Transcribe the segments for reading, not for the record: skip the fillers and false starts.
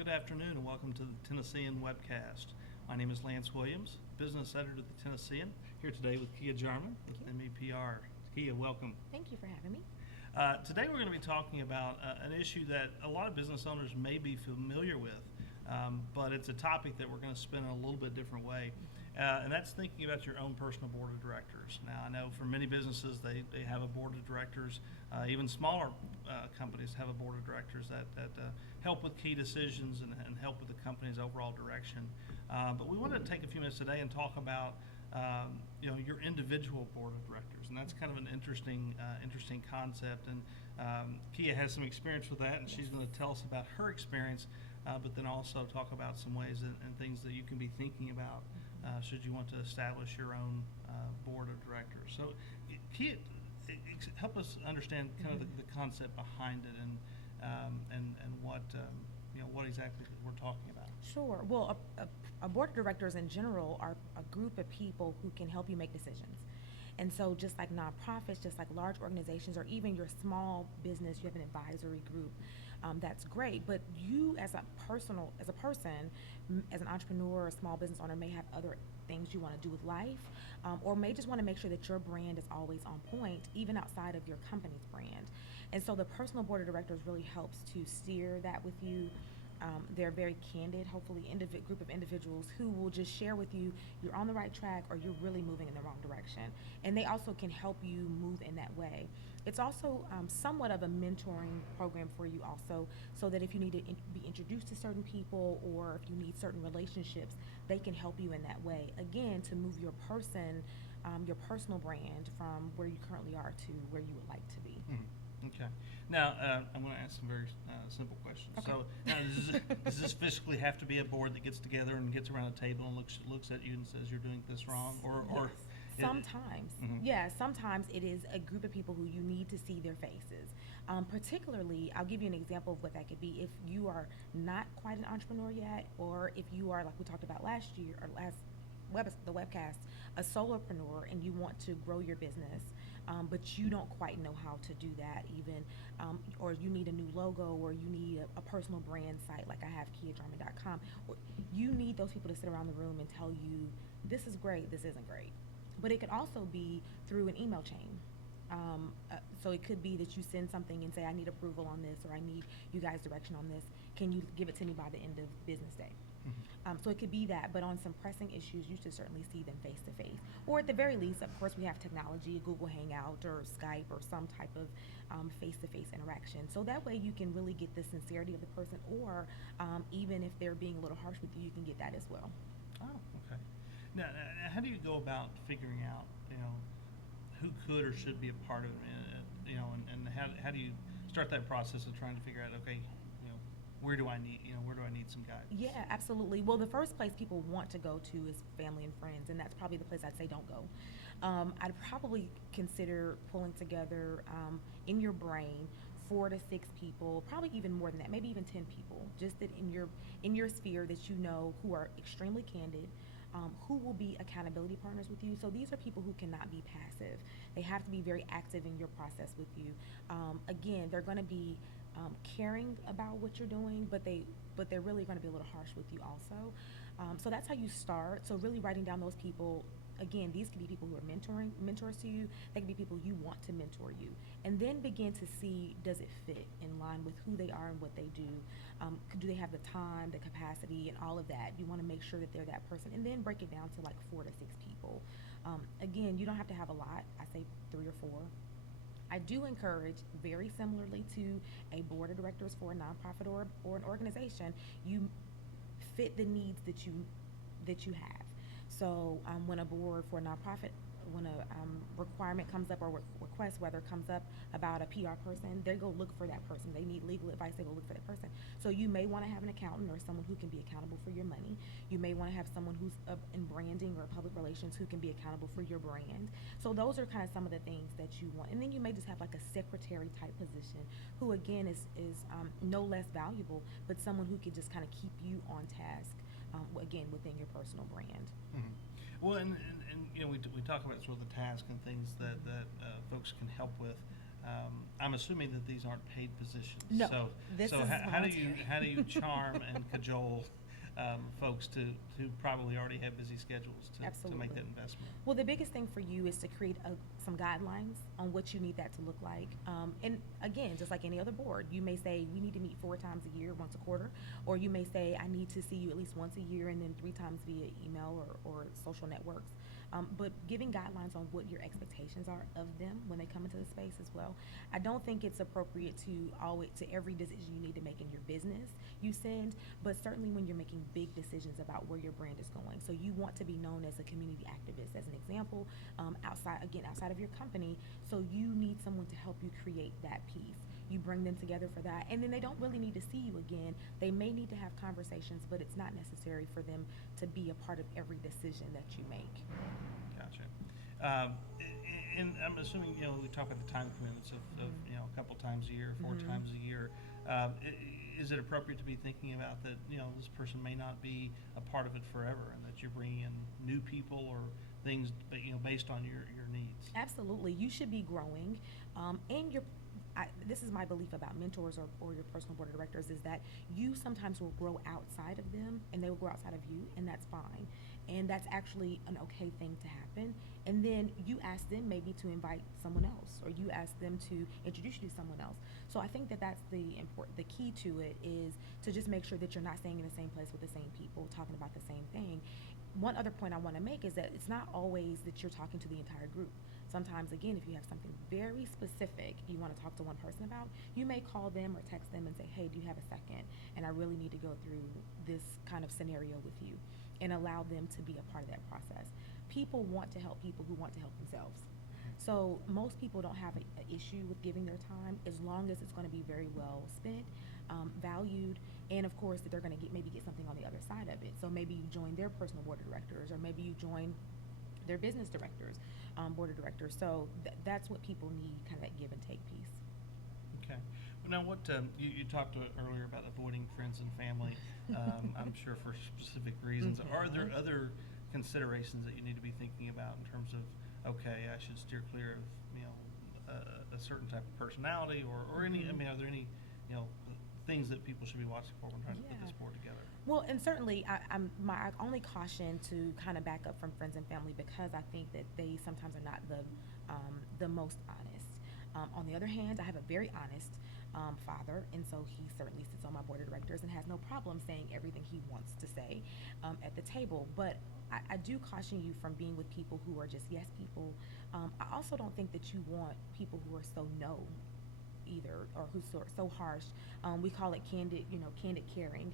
Good afternoon and welcome to the Tennessean Webcast. My name is Lance Williams, business editor of the Tennessean, here today with Kia Jarmon with MEPR. Kia, welcome. Thank you for having me. Today we're going to be talking about an issue that a lot of business owners may be familiar with, but it's a topic that we're going to spin in a little bit different way, and that's thinking about your own personal board of directors. Now, I know for many businesses they have a board of directors, even smaller companies have a board of directors that help with key decisions and help with the company's overall direction. But we want to take a few minutes today and talk about your individual board of directors, and that's kind of an interesting concept. And Kia has some experience with that, and she's going to tell us about her experience, but then also talk about some ways and things that you can be thinking about should you want to establish your own board of directors. So, Kia, help us understand kind of the concept behind it and what exactly we're talking about. Sure. Well, a board of directors in general are a group of people who can help you make decisions. And so just like nonprofits, just like large organizations, or even your small business, you have an advisory group, that's great. But you as a person, as an entrepreneur or a small business owner may have other things you want to do with life, or may just want to make sure that your brand is always on point, even outside of your company's brand. And so the personal board of directors really helps to steer that with you. They're very candid, hopefully group of individuals who will just share with you you're on the right track or you're really moving in the wrong direction. And they also can help you move in that way. It's also somewhat of a mentoring program for you also, so that if you need to be introduced to certain people or if you need certain relationships, they can help you in that way. Again, to move your personal brand from where you currently are to where you would like to be. Mm-hmm. Okay. Now, I'm going to ask some very simple questions. Okay. So, now, does this physically have to be a board that gets together and gets around a table and looks at you and says you're doing this wrong, or yes. Sometimes, sometimes it is a group of people who you need to see their faces. Particularly, I'll give you an example of what that could be. If you are not quite an entrepreneur yet, or if you are, like we talked about the webcast, a solopreneur, and you want to grow your business, but you don't quite know how to do that even, or you need a new logo, or you need a personal brand site like I have, KiaJarmon.com. You need those people to sit around the room and tell you, this is great, this isn't great. But it could also be through an email chain. So it could be that you send something and say, I need approval on this, or I need you guys' direction on this. Can you give it to me by the end of business day? So it could be that, but on some pressing issues, you should certainly see them face to face. Or at the very least, of course, we have technology, Google Hangout or Skype or some type of face-to-face interaction. So that way you can really get the sincerity of the person, or even if they're being a little harsh with you, you can get that as well. Oh, okay. Now, how do you go about figuring out, who could or should be a part of it, and how do you start that process of trying to figure out, okay, where do I need some guidance? Yeah, absolutely. Well, the first place people want to go to is family and friends, and that's probably the place I'd say don't go. I'd probably consider pulling together in your brain 4 to 6 people, probably even more than that, maybe even 10 people, just that in your sphere that you know who are extremely candid, who will be accountability partners with you. So these are people who cannot be passive. They have to be very active in your process with you. Again, they're going to be caring about what you're doing, but they're really going to be a little harsh with you also. So that's how you start. So really writing down those people. Again, these could be people who are mentors to you. They could be people you want to mentor you. And then begin to see, does it fit in line with who they are and what they do? Do they have the time, the capacity, and all of that? You want to make sure that they're that person. And then break it down to like 4 to 6 people. Again, you don't have to have a lot. I say 3 or 4. I do encourage, very similarly to a board of directors for a nonprofit or an organization, you fit the needs that you have. So when a board for a nonprofit, when a requirement comes up or request whether comes up about a PR person, they go look for that person. They need legal advice, they go look for that person. So you may want to have an accountant or someone who can be accountable for your money. You may want to have someone who's in branding or public relations who can be accountable for your brand. So those are kind of some of the things that you want. And then you may just have like a secretary type position who again is no less valuable, but someone who can just kind of keep you on task, again, within your personal brand. Mm-hmm. Well, and we talk about sort of the task and things that folks can help with. I'm assuming that these aren't paid positions. No, So, this is how do you voluntary. how do you charm and cajole folks to probably already have busy schedules to Absolutely. make that investment? Well, the biggest thing for you is to create some guidelines on what you need that to look like. And again, just like any other board, you may say we need to meet 4 times a year, once a quarter, or you may say I need to see you at least once a year and then 3 times via email or social networks. But giving guidelines on what your expectations are of them when they come into the space as well. I don't think it's appropriate to every decision you need to make in your business you send, but certainly when you're making big decisions about where your brand is going. So you want to be known as a community activist, as an example, outside of your company. So you need someone to help you create that piece. You bring them together for that, and then they don't really need to see you again. They may need to have conversations, but it's not necessary for them to be a part of every decision that you make. Gotcha. And I'm assuming, we talk about the time commitments of a couple times a year, 4 times a year. Is it appropriate to be thinking about that, this person may not be a part of it forever, and that you're bringing in new people or things, based on your needs? Absolutely. You should be growing, and this is my belief about mentors or your personal board of directors, is that you sometimes will grow outside of them and they will grow outside of you, and that's fine. And that's actually an okay thing to happen. And then you ask them maybe to invite someone else, or you ask them to introduce you to someone else. So I think that's the key to it, is to just make sure that you're not staying in the same place with the same people, talking about the same thing. One other point I want to make is that it's not always that you're talking to the entire group. Sometimes, again, if you have something very specific you want to talk to one person about, you may call them or text them and say, hey, do you have a second? And I really need to go through this kind of scenario with you, and allow them to be a part of that process. People want to help people who want to help themselves. So most people don't have an issue with giving their time, as long as it's going to be very well spent, valued, and of course that they're going to maybe get something on the other side of it. So maybe you join their personal board of directors, or maybe you join their business directors, board of directors. So that's what people need, kind of that give and take piece. Okay. Well, now, what you talked earlier about avoiding friends and family, I'm sure for specific reasons. Are there other considerations that you need to be thinking about in terms of, okay, I should steer clear of a certain type of personality, or any? I mean, are there any things that people should be watching for when trying to put this board together? Well, and certainly, my only caution to kind of back up from friends and family, because I think that they sometimes are not the most honest. On the other hand, I have a very honest father, and so he certainly sits on my board of directors and has no problem saying everything he wants to say at the table. But I do caution you from being with people who are just yes people. I also don't think that you want people who are so no either, or who's so harsh. We call it candid caring,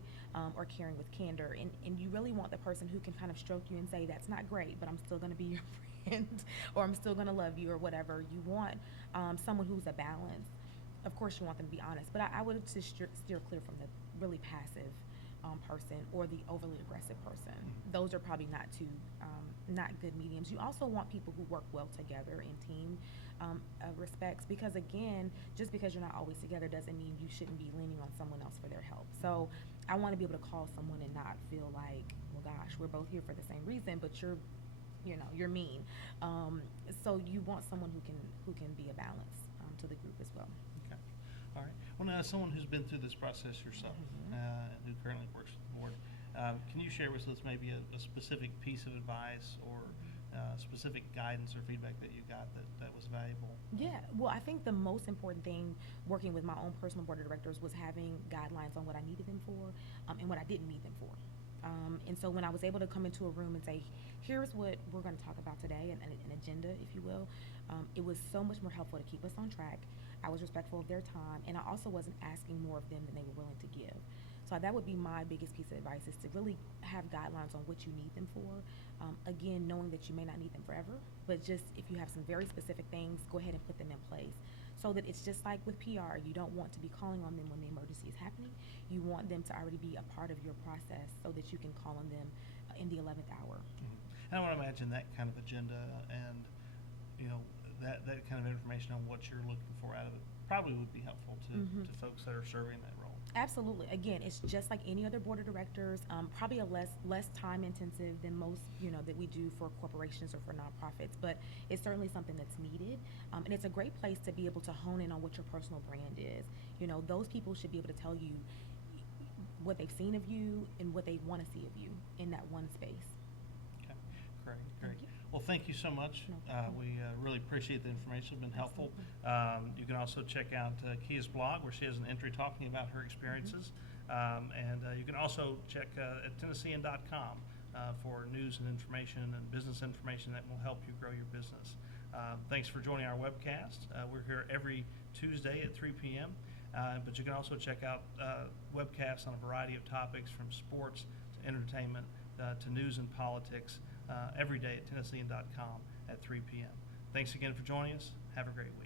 or caring with candor. And you really want the person who can kind of stroke you and say, that's not great, but I'm still going to be your friend, or I'm still going to love you, or whatever. You want someone who's a balance. Of course, you want them to be honest, but I would just steer clear from the really passive person, or the overly aggressive person. Those are probably not good mediums. You also want people who work well together in team respects, because again, just because you're not always together doesn't mean you shouldn't be leaning on someone else for their help. So I want to be able to call someone and not feel like, well, gosh, we're both here for the same reason, but you're mean. So you want someone who can be a balance to the group as well. Okay. All right. Well, now, as someone who's been through this process yourself, who currently works with the board, can you share with us maybe a specific piece of advice or specific guidance or feedback that you got that was valuable? Yeah, well, I think the most important thing working with my own personal board of directors was having guidelines on what I needed them for, and what I didn't need them for. And so when I was able to come into a room and say, here's what we're going to talk about today, an agenda, if you will, it was so much more helpful to keep us on track. I was respectful of their time, and I also wasn't asking more of them than they were willing to give. So that would be my biggest piece of advice, is to really have guidelines on what you need them for. Again, knowing that you may not need them forever, but just if you have some very specific things, go ahead and put them in place. So that it's just like with PR, you don't want to be calling on them when the emergency is happening. You want them to already be a part of your process, so that you can call on them in the 11th hour. Mm-hmm. And I want to imagine that kind of agenda and that kind of information on what you're looking for out of probably would be helpful to folks that are serving that role. Absolutely. Again, it's just like any other board of directors, probably a less time intensive than most, that we do for corporations or for nonprofits, but it's certainly something that's needed. And it's a great place to be able to hone in on what your personal brand is. Those people should be able to tell you what they've seen of you and what they want to see of you in that one space. Okay, great. Thank you. Well, thank you so much. No problem. We really appreciate the information. It's been helpful. Absolutely. You can also check out Kia's blog, where she has an entry talking about her experiences. And you can also check at Tennessean.com for news and information and business information that will help you grow your business. Thanks for joining our webcast. We're here every Tuesday at 3 p.m. But you can also check out webcasts on a variety of topics, from sports to entertainment to news and politics, every day at Tennessean.com at 3 p.m. Thanks again for joining us. Have a great week.